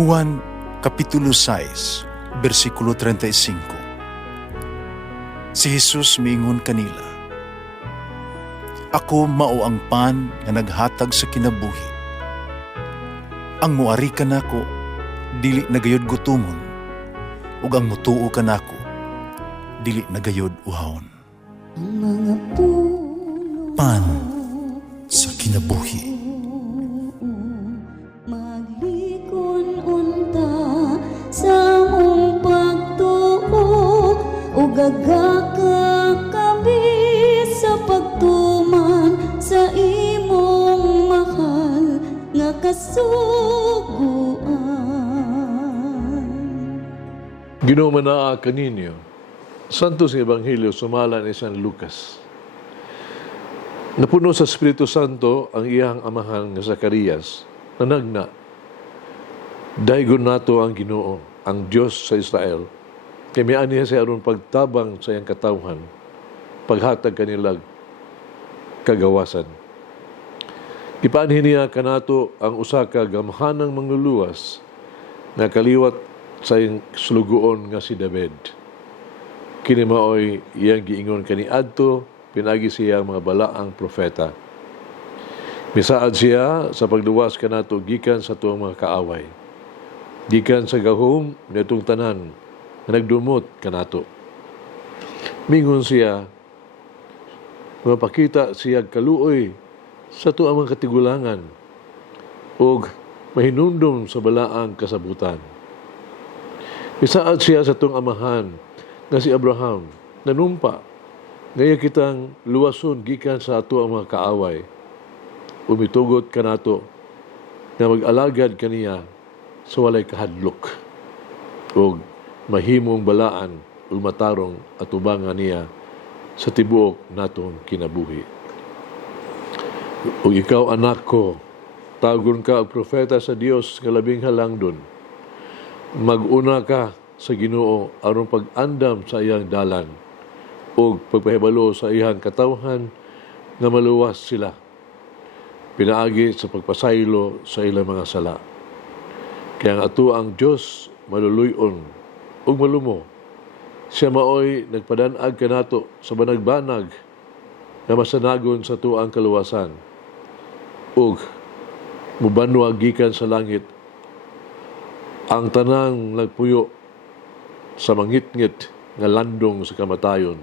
Juan Kapitulo 6, versikulo 35. Si Jesus miingon kanila, "Ako mao ang pan nga naghatag sa kinabuhi. Ang muari kanako dili nagayod gutomon, ug ang mutuo kanako dili nagayod uhawon." Ang mga puno Pan sa kinabuhi. maglikon unta sa mong pagtuo o gagaka kami sa pagtuman sa imong mahal nga kasuguan. Ginoo manaa kaninyo, Santos ng Ebanghelyo sumala ni San Lucas. Napuno sa Espiritu Santo ang iyang amahan nga Zacarias, nanagna, daygon nato ang Ginoo, ang Diyos sa Israel, kay miani siya aron pagtabang sa iyang katawhan, paghatag kanila kagawasan. Ipaanhin niya kanato ang usa ka gamhanang mangluluwas na kaliwat sa iyang slugoon nga si David. Kini maoy iyang giingon kaniadto pinagi siya mga balaang propeta. Misaad siya sa pagluwas kanato gikan sa tuwang mga kaaway. Gikan sa gahom nitong tanan nga nagdumot kanato. Mingon siya, mapakita siya kaluoy sa tuwang mga katigulangan ug mahinumdum sa balaang kasabutan. Misaad siya sa tuwang amahan nga si Abraham, nanumpa, ngaya kitang luwason gikan sa ato ang mga kaaway. Umitugot kanato na mag-alagad kaniya sa walay kahadlok o mahimong balaan o matarong at ubangan niya sa tibuok natong kinabuhi. O ikaw, anak ko, tagon ka ang propeta sa Dios nga labing halangdon. Mag-una ka sa Ginoo aron pag-andam sa iyang dalan o pagpahibalo sa iyang katawhan nga maluwas sila. Pinaagi sa pagpasaylo sa ilang mga sala. Kaya ang ato ang Diyos maluluyon ug malumo. Siya maoy nagpadanag kanato sa banag-banag na masanagon sa tuang kaluwasan ug mubanwa gikan sa langit ang tanang nagpuyo sa mangit-ngit nga landong sa kamatayon,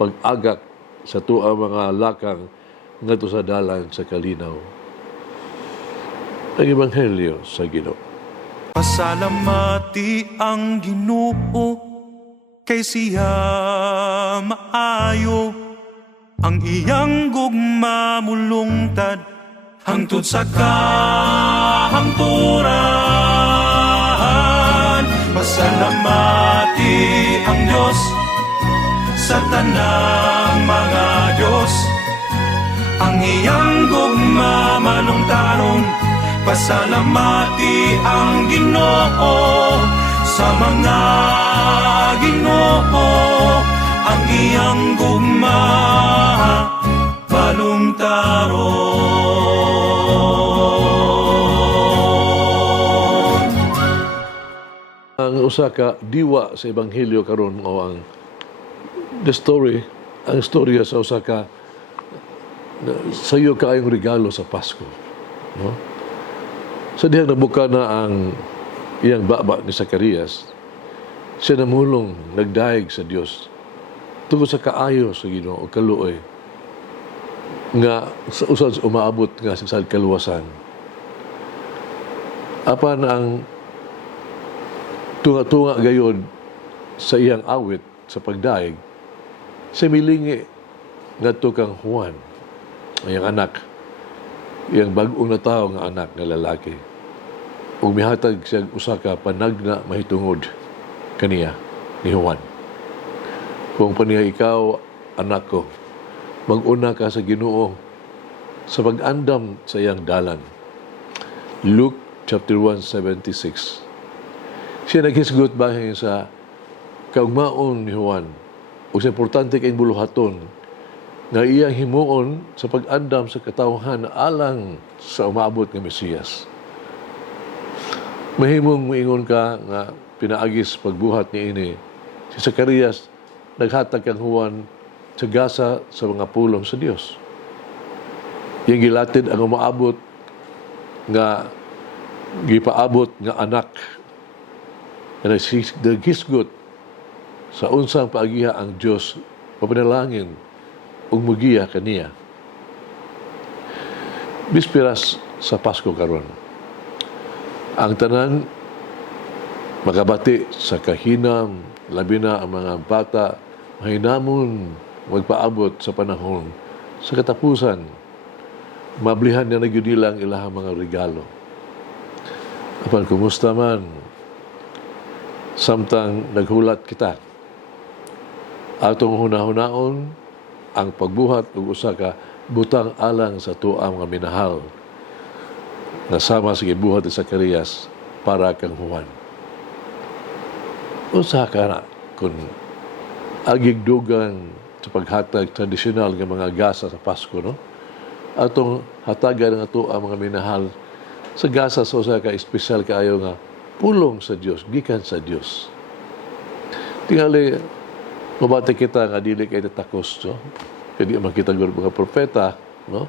pag-agak sa tuang mga lakang ngadto sa dalan sa kalinaw. Ang Ebanghelyo sa Ginoo. Pasalamati ang Ginoo kay siya maayo, ang iyang gugma mulungtad hangtod sa kahangturan. Pasalamati ang Diyos sa tanang mga Diyos, ang iyang gugma malungtaron. Pasalamati ang Ginoo sa mga Ginoo, ang iyang gugma malungtaron. Ang usa ka diwa sa Ebanghelyo karon o ang istorya sa usa ka sayo kaayong regalo sa Pasko, no? Sa dihang nabuka na ang iyang baba ni Zacarias, siya namulong nagdaig sa Dios tungkol sa kaayo sa Ginoo o kaluoy nga sa usad umaabot nga sa kaluwasan. Apan ang tunga-tunga gayod sa iyang awit sa pagdaig, siya milingi ngadto kang Juan, iyang anak, iyang bag-ong na tao nga anak nga lalaki. Ug mihatag siya usa ka panagna mahitungod kaniya ni Juan. Kung paniya ikaw, anak ko, mag-una ka sa Ginoo sa pag-andam sa iyang dalan. Luke chapter 1:76. Siya naghisgot bahin sa kaugmaon ni Juan o sa importante kayong buluhaton nga iyang himuon sa pag-andam sa katawhan alang sa umabot ng Mesiyas. Mahimong moingon ka nga pinaagis pagbuhat ni ini. Si Zacarias naghatag kang huwan sa gasa sa mga pulong sa Dios. Yang gilatid ang umaabot nga gipaabot nga anak na nagisgot sa unsang paagiha ang Dios papanalangin ug mugiya kaniya. Bisperas sa Pasko karon. Ang tanan makabati sa kahinam, labi na ang mga bata, mahinamon magpaabot sa panahon sa katapusan. Mablihan na nagyud nila ang ilahang mga regalo. Apan kumusta man, samtang naghulat kita, atong hunahunaon ang pagbuhat ug usa ka butang alang sa tuang mga minahal na sama sa gibuhat ni Zacarias para kang Juan. Usa ka na kung agigdugan sa paghatag tradisyonal ng mga gasa sa Pasko, no? Atong hatagan ng ato ang mga minahal sa gasa sa usa ka espesyal kaayo nga pulong sa Dios, gikan sa Dios. Tingali, mabati kita nga dili kay tatakos, no? Kaya di makita mga propeta, no?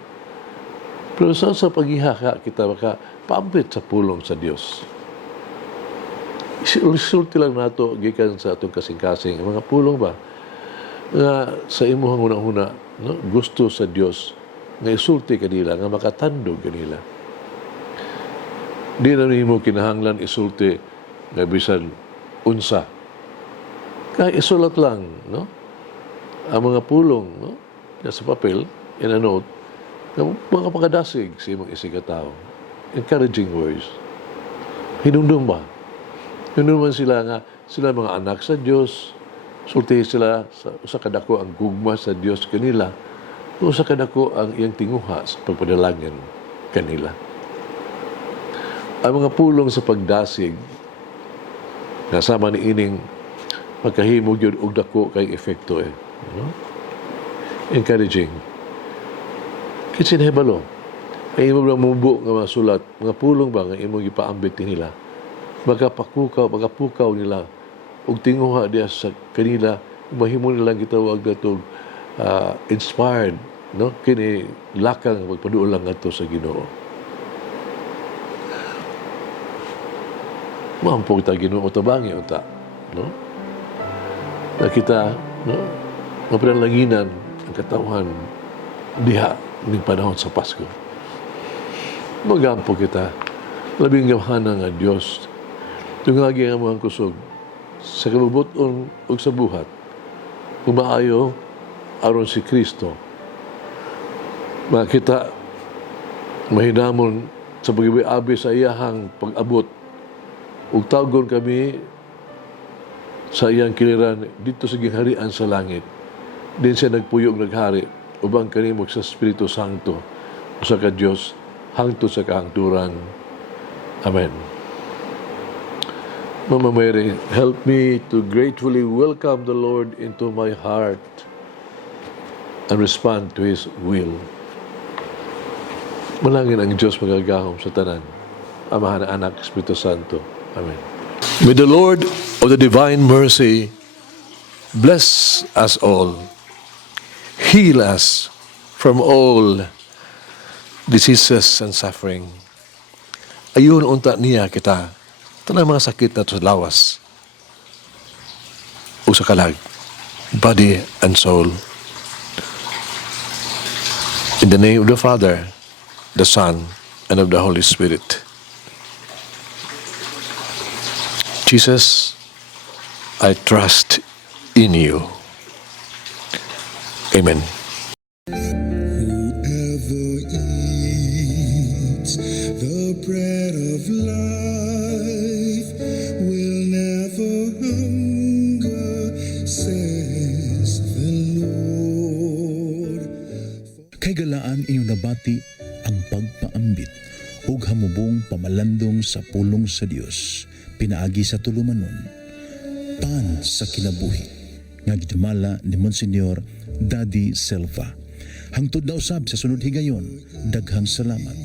Pero sa paghihaka kita maka paambit sa pulong sa Dios. Isulti lang nato gikan sa atong kasing-kasing mga pulong ba nga sa imuhang una-una, no? Gusto sa Dios nga isulti kanila nga makatandog kanila. Di na nimo kinahanglan isulti nga bisan unsa. Kaya isulat lang, no? Ang mga pulong, no? Sa papel, in a note, ng mga pagkadasig sa imong isikataw. Encouraging words. Hinumdum ba? Hinumdum sila nga, sila mga anak sa Diyos, sulti sila sa kadako ang gugma sa Diyos kanila, o sa kadako ang iyang tinguha sa pagpadalangin kanila. Ang mga pulong sa pagdasig, nasama ni ining magkahimog yun og dako kay efekto eh. No? Encouraging. Kitsinhebalo. Ay imo lang mubo nga mga sulat, mga pulong ba nga imong ipaambit nila. Magapukaw nila og tinguha diya sa kanila, mahimo nilang gitawag natong inspired, no? Kini lakang magpaduol lang ato sa Ginoo. Mampog ta Ginoo tabangi unta, no? Nakita, no? Mapanalaginan ang katawhan diha ng panahon sa Pasko. Magampo kita. Labing gamhana nga Diyos. Yung lagi nga mga kusog sa kalubuton o sa buhat. Umaayo aron si Kristo. Makita mahinamon sa pag-abi sa iyahang pag-abot. Ug tawgon kami sa iyang kiliran dito sa gingharian sa langit. Din siya nagpuyog naghari ubang kanimog sa Espiritu Santo sa ka Diyos hangtod sa kahangturan. Amen. Mama Mary, help me to gratefully welcome the Lord into my heart and respond to His will. Malangin ang Diyos magagahom sa tanan. Amahan na Anak, Espiritu Santo. Amen. May the Lord of the divine mercy bless us all, heal us from all diseases and suffering. Ayun unta niya kita, tanang mga sakit na to sa lawas o sa kalag, body and soul. In the name of the Father, the Son, and of the Holy Spirit. Jesus, I trust in you. Amen. Whoever eats the bread of life will never hunger, says the Lord. Kay galaan inyong nabati ang pagpaambit ug hamubong pamalandong sa pulong sa Dios pinaagi sa tulumanon pan sa kinabuhi nga gidumala ni Monsignor Daddy Silva. Hangtod na usab sa sunod higayon, daghang salamat.